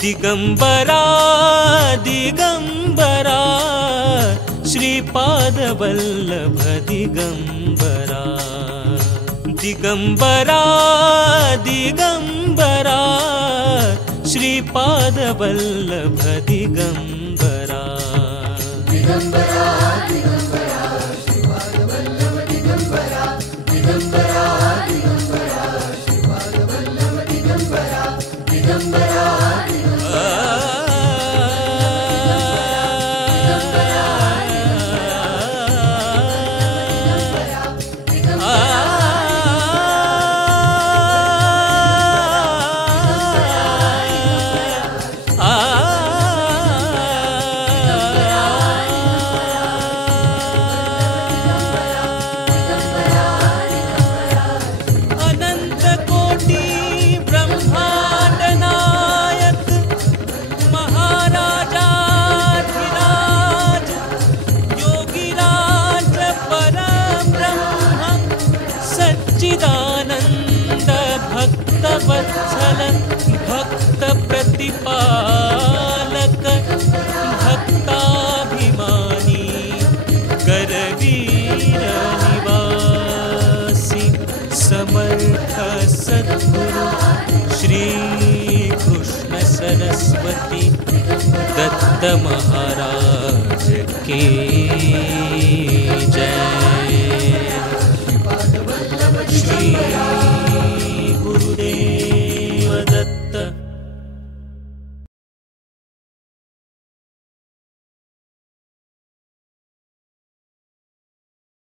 दिगंबरा दिगंबरा श्रीपाद वल्लभ दिगंबरा दिगंबरा दिगंबरा श्रीपाद वल्लभ दिगंबरा दिगंबरा दिगंबरा श्रीपाद वल्लभ दिगंबरा दिगंबरा दिगंबरा श्रीपाद वल्लभ दिगंबरा दिगंबरा सच्चिदानंद भक्त वत्सल भक्त प्रतिपालक भक्ताभिमानी करवीर निवासी समर्थ सद्गुरु श्री कृष्ण सरस्वती दत्त महाराज के